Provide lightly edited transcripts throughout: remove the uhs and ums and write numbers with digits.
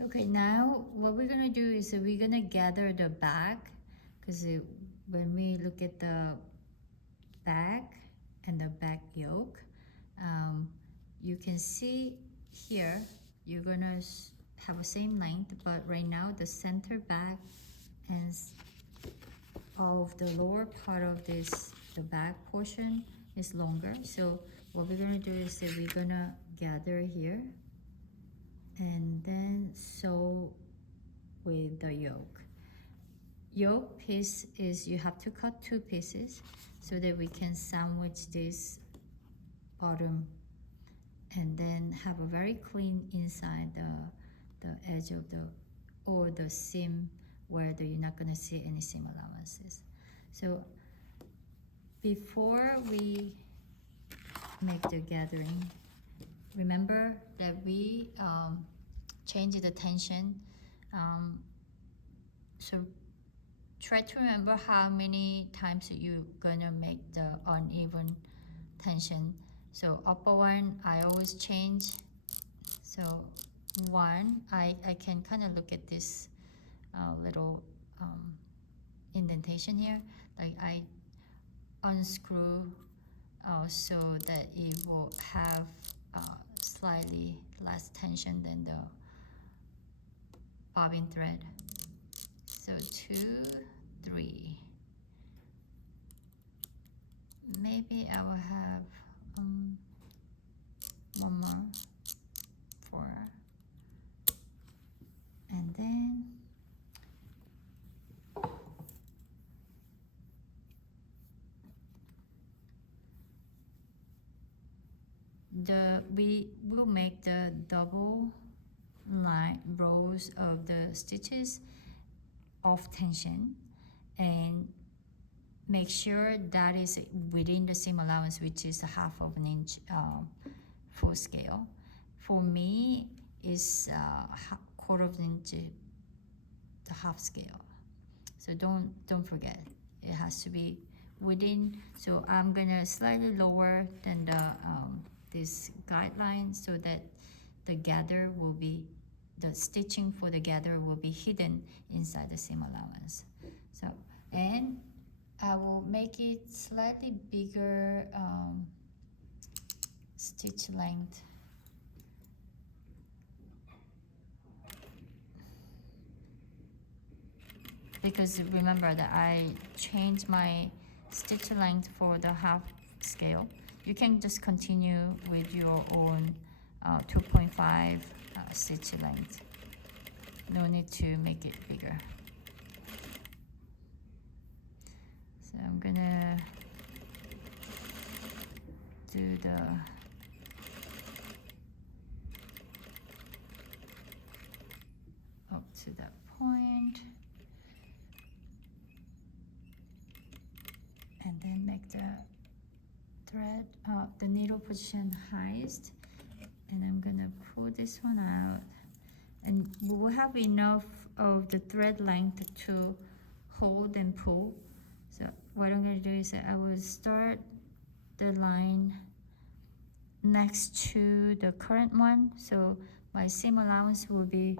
Okay, now what we're gonna do is that we're gonna gather the back, because when we look at the back and the back yoke, um, you can see here you're gonna have the same length, but right now the center back and of the lower part of this, the back portion is longer. So what we're gonna do is that we're gonna gather here and then sew with the yoke. Yoke piece is you have to cut two pieces so that we can sandwich this bottom and then have a very clean inside the edge of the or the seam where you're not going to see any seam allowances. So before we make the gathering, remember that we change the tension. So try to remember how many times you're gonna make the uneven tension. So upper one, I always change. So one, I can kind of look at this little indentation here. Like I unscrew so that it will have slightly less tension than the bobbin thread. So 2, 3. Maybe I will have one more, 4, and then we will make the double line rows of the stitches off tension and make sure that is within the seam allowance, which is 1/2 inch full scale. For me, is 1/4 inch the half scale. So don't forget, it has to be within. So I'm gonna slightly lower than the this guideline so that the gather will be, the stitching for the gather will be hidden inside the seam allowance. So, and I will make it slightly bigger stitch length. Because remember that I changed my stitch length for the half scale. You can just continue with your own 2.5 stitch length. No need to make it bigger. So I'm gonna do the up to that point. And then make the thread, the needle position highest, and I'm gonna pull this one out, and we will have enough of the thread length to hold and pull. So what I'm gonna do is that I will start the line next to the current one, so my seam allowance will be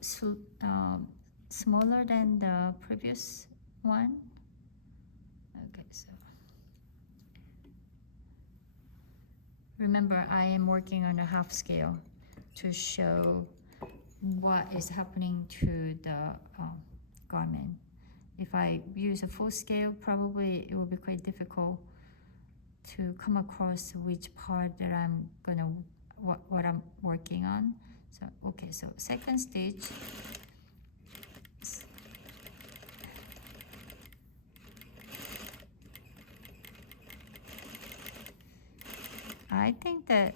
smaller than the previous one. Okay, so remember, I am working on a half scale to show what is happening to the garment. If I use a full scale, probably it will be quite difficult to come across which part that I'm gonna, what I'm working on. So, okay, so second stitch. I think that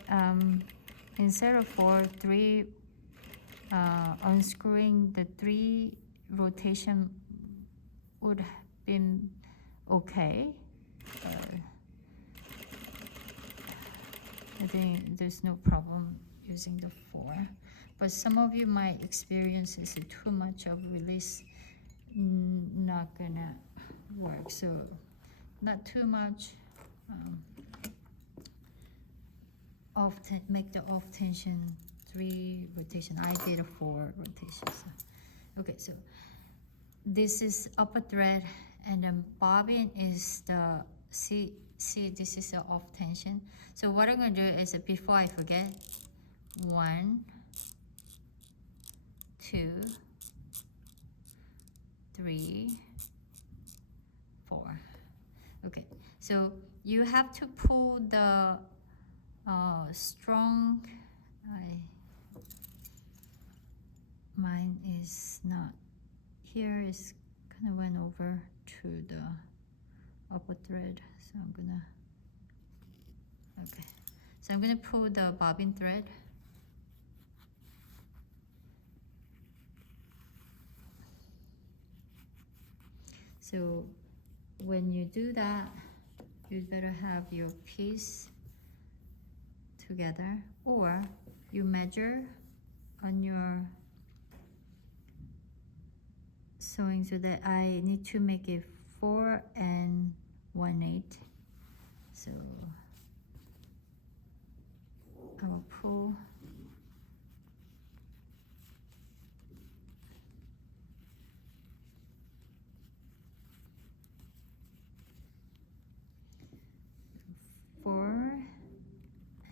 instead of 4, 3, unscrewing the 3 rotation would have been okay. I think there's no problem using the 4, but some of you might experience is too much of release, not gonna work. So not too much. Make the off tension 3 rotation. I did 4 rotations. Okay, so this is upper thread, and then bobbin is the, see this is the off tension. So what I'm going to do is, before I forget, 1, 2, 3, 4. Okay, so you have to pull the strong, mine is not, here is kind of went over to the upper thread, so I'm gonna, okay, so I'm gonna pull the bobbin thread. So when you do that, you'd better have your piece together, or you measure on your sewing, so that I need to make it 4 1/8. So I will pull.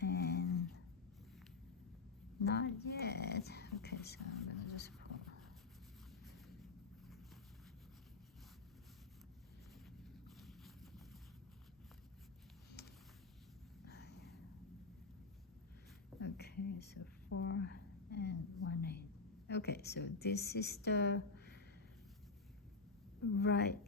And not yet. Okay, so I'm gonna just pull. Okay, so 4 1/8. Okay, so this is the right